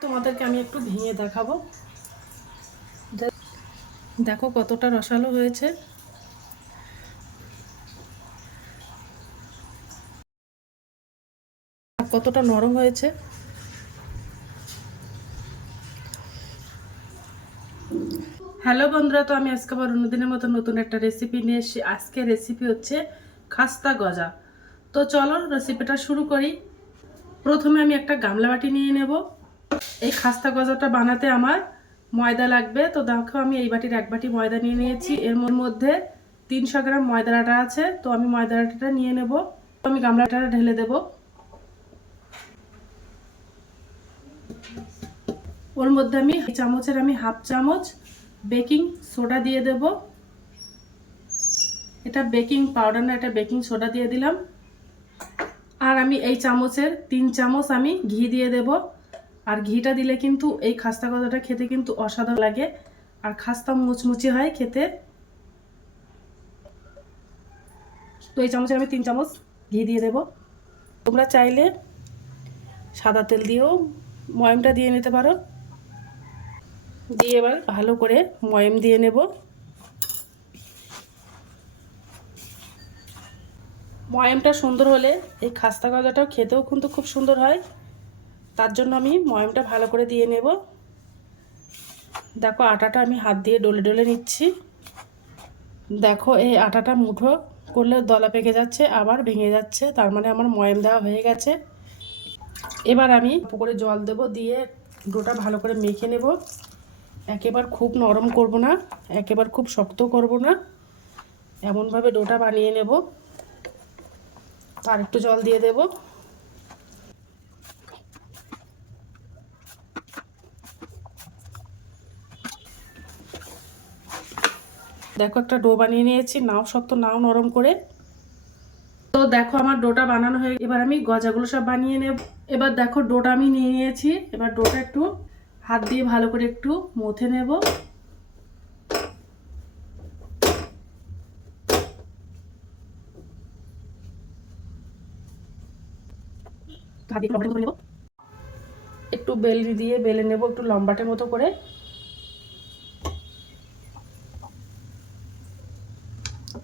তোমাদেরকে আমি একটু ভেঙে দেখাবো। দেখো কতটা রসালো হয়েছে। আর কতটা নরম হয়েছে। হ্যালো বন্ধুরা, তো আমি আজকে আবার অন্যদিনের মতো নতুন একটা রেসিপি নিয়ে এসেছি। আজকে রেসিপি হচ্ছে খাস্তা গজা। তো চলো রেসিপিটা শুরু করি। প্রথমে আমি একটা গামলা বাটি নিয়ে নেব। এই খাস্তা গজাটা বানাতে আমার ময়দা লাগবে। তো দেখো আমি এই বাটির এক বাটি ময়দা নিয়ে নিয়েছি। এর মধ্যে 300 গ্রাম ময়দার আটা আছে। তো আমি ময়দার আটাটা নিয়ে নেব। আমি গামলাটা ঢেলে দেব। ওর মধ্যে আমি চামচের হাফ চামচ বেকিং সোডা দিয়ে দেব। এটা বেকিং পাউডার না, এটা বেকিং সোডা দিয়ে দিলাম। আর আমি এই চামচের 3 চামচ আমি ঘি দিয়ে দেব। আর ঘিটা দিলে কিন্তু এই খাস্তা গজাটা খেতে কিন্তু অসাধারণ লাগে। আর খাস্তা মুচমুচে হয় খেতে। তো এই চামচে আমি 3 চামচ ঘি দিয়ে দেব। তোমরা চাইলে সাদা তেল দিয়েও ময়ামটা দিয়ে নিতে পারো। দিয়ে এবার ভালো করে ময়াম দিয়ে নেব। ময়ামটা সুন্দর হলে এই খাস্তা গজাটাও খেতেও কিন্তু খুব সুন্দর হয়। তার জন্য আমি ময়ামটা ভালো করে দিয়ে নেব। দেখো আটাটা আমি হাত দিয়ে ডলে ডলে নিচ্ছি। দেখো এই আটাটা মুঠো করলে দলা পেকে যাচ্ছে, আবার ভেঙে যাচ্ছে, তার মানে আমার ময়াম দেওয়া হয়ে গেছে। এবার আমি পুকুরে জল দেব, দিয়ে ডোটা ভালো করে মেখে নেব। একেবারে খুব নরম করব না, একেবারে খুব শক্ত করব না, এমনভাবে ডোটা বানিয়ে নেব। আর একটু জল দিয়ে দেব। দেখো একটা ডো বানিয়ে নিয়েছি, নাও শক্ত নাও নরম করে। তো দেখো আমার ডোটা বানানো হয়ে, এবার আমি গজাগুলো সব বানিয়ে নেব। এবার দেখো ডোটা আমি নিয়ে নিয়েছি। এবার ডোটা একটু হাত দিয়ে ভালো করে একটু মথে নেব। হাত দিয়ে লম্বাটে নেব, একটু বেলনি দিয়ে বেলে নেব একটু লম্বাটে মতো করে।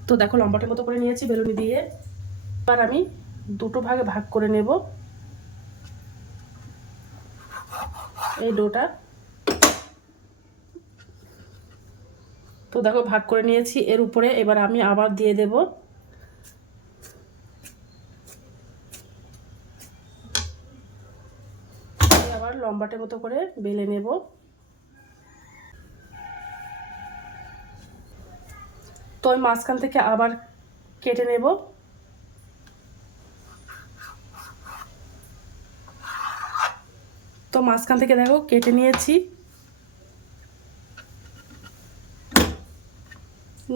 তো দেখো লম্বাটে মতো করে নিয়েছি বেলুনি দিয়ে। এবার আমি দুটো ভাগে ভাগ করে নেব এই ডোটা। তো দেখো ভাগ করে নিয়েছি। এর উপরে এবার আমি আবার দিয়ে দেব। আবার লম্বাটে মতো করে বেলে নেব। তো আমি মাঝখান থেকে আবার কেটে নেব। তো মাঝখান থেকে দেখো কেটে নিয়েছি।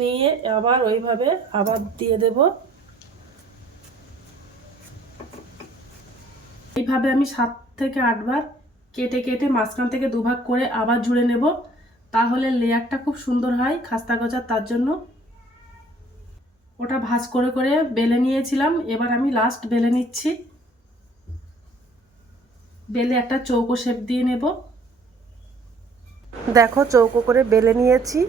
নিয়ে আবার ওইভাবে আবার দিয়ে দেব। এইভাবে আমি 7 থেকে 8 বার কেটে কেটে মাঝখান থেকে দুভাগ করে আবার জুড়ে নেব। তাহলে লেয়ারটা খুব সুন্দর হয় খাস্তা গজার। তার জন্য ওটা ভাঁজ করে করে বেলে নিয়েছিলাম। এবার আমি লাস্ট বেলে নিচ্ছি। বেলে একটা চৌকো শেপ দিয়ে নেব। দেখো চৌকো করে বেলে নিয়েছি।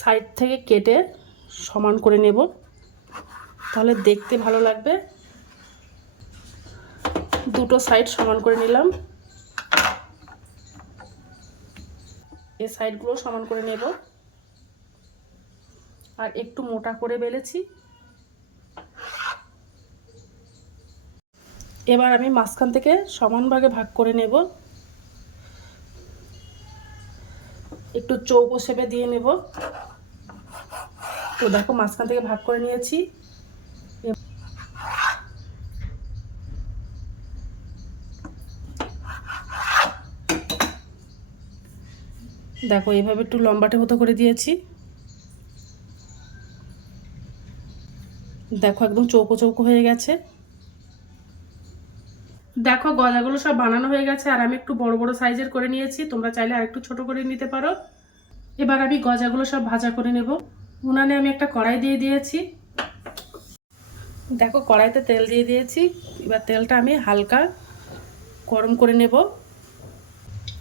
সাইড থেকে কেটে সমান করে নেব, তাহলে দেখতে ভালো লাগবে। দুটো সাইড সমান করে নিলাম। এই সাইডগুলো সমান করে নেব। আর একটু মোটা করে বেলেছি। এবার আমি মাঝখান থেকে সমান ভাগে ভাগ করে নেব। একটু চৌকো শেপে দিয়ে নেব। তো দেখো মাঝখান থেকে ভাগ করে নিয়েছি। দেখো এইভাবে একটু লম্বাটে মতো করে দিয়েছি। দেখো একদম চৌকো চৌকো হয়ে গেছে। দেখো গজাগুলো সব বানানো হয়ে গেছে। আর আমি একটু বড় বড় সাইজের করে নিয়েছি, তোমরা চাইলে আর একটু ছোট করে নিতে পারো। এবার আমি গজাগুলো সব ভাজা করে নেব। উনানে আমি একটা কড়াই দিয়ে দিয়েছি। দেখো কড়াইতে তেল দিয়ে দিয়েছি। এবার তেলটা আমি হালকা গরম করে নেব।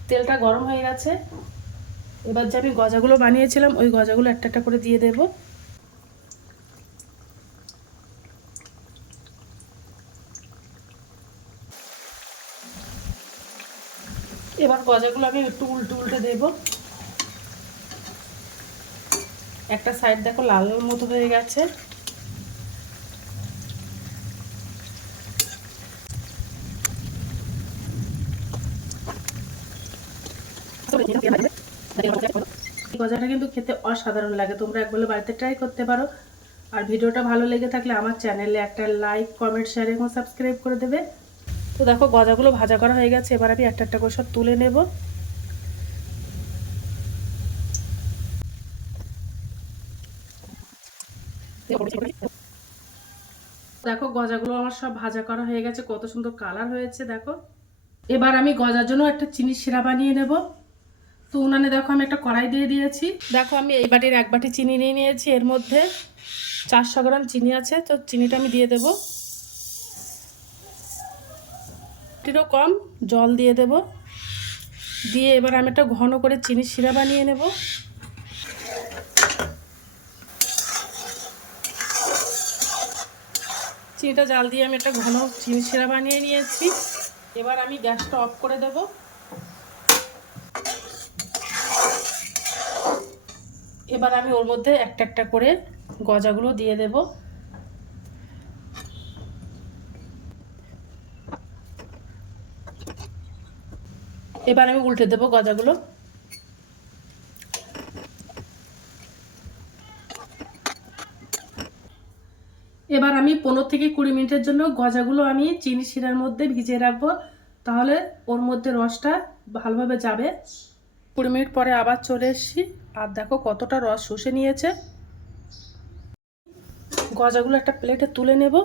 তেলটা গরম হয়ে গেছে। এবার যে আমি গজাগুলো বানিয়েছিলাম ওই গজাগুলো একটা একটা করে দিয়ে দেব। এবার গজাগুলো আমি একটু উল্টে উল্টে দেব। একটা সাইড দেখো লাল মতো হয়ে গেছে। গজাটা কিন্তু খেতে অসাধারণ লাগে, তোমরা একবার বাড়িতে ট্রাই করতে পারো। আর ভিডিওটা ভালো লেগে থাকলে আমার চ্যানেলে একটা লাইক, কমেন্ট, শেয়ার এবং সাবস্ক্রাইব করে দেবে। তো দেখো গজাগুলো ভাজা করা হয়ে গেছে। এবার আমি একটা একটা করে সব তুলে নেব। দেখো গজাগুলো আমার সব ভাজা করা হয়ে গেছে, কত সুন্দর কালার হয়েছে দেখো। এবার আমি গজার জন্য একটা চিনির শিরা বানিয়ে নেব। তো উনানে দেখো আমি একটা কড়াই দিয়ে দিয়েছি। দেখো আমি এই বাটির এক বাটি চিনি নিয়ে নিয়েছি, এর মধ্যে 400 গ্রাম চিনি আছে। তো চিনিটা আমি দিয়ে দেব। একটু কম জল দিয়ে দেব। দিয়ে এবার আমি একটা ঘন করে চিনির শিরা বানিয়ে নেব। চিনিটা জাল দিয়ে আমি একটা ঘন চিনির শিরা বানিয়ে নিয়েছি। এবার আমি গ্যাসটা অফ করে দেব। এবার আমি ওর মধ্যে একটা একটা করে গজাগুলো দিয়ে দেব। এবার আমি উল্টে দেব গজাগুলো। এবার আমি 15 থেকে 20 মিনিটের জন্য গজাগুলো আমি চিনি শিরার মধ্যে ভিজিয়ে রাখবো, তাহলে ওর মধ্যে রসটা ভালোভাবে যাবে। 20 মিনিট পরে আবার চলে এসেছি, আর দেখো কতটা রস শুষে নিয়েছে। গজাগুলো একটা প্লেটে তুলে নেব।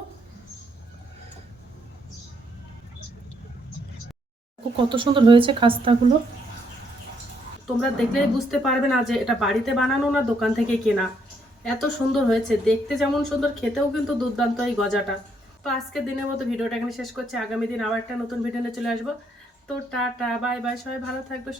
কত সুন্দর হয়েছে খাস্তাগুলো, তোমরা দেখলেই বুঝতে পারবে না যে এটা বাড়িতে বানানো না দোকান থেকে কেনা। এত সুন্দর হয়েছে, দেখতে যেমন সুন্দর, খেতেও কিন্তু দুর্দান্ত এই গজাটা। তো আজকের দিনের মতো ভিডিওটা এখানে শেষ করছি। আগামী দিন আবার একটা নতুন ভিডিও নিয়ে চলে আসবো। তো টাটা, বাই বাই, সবাই ভালো থাকবে।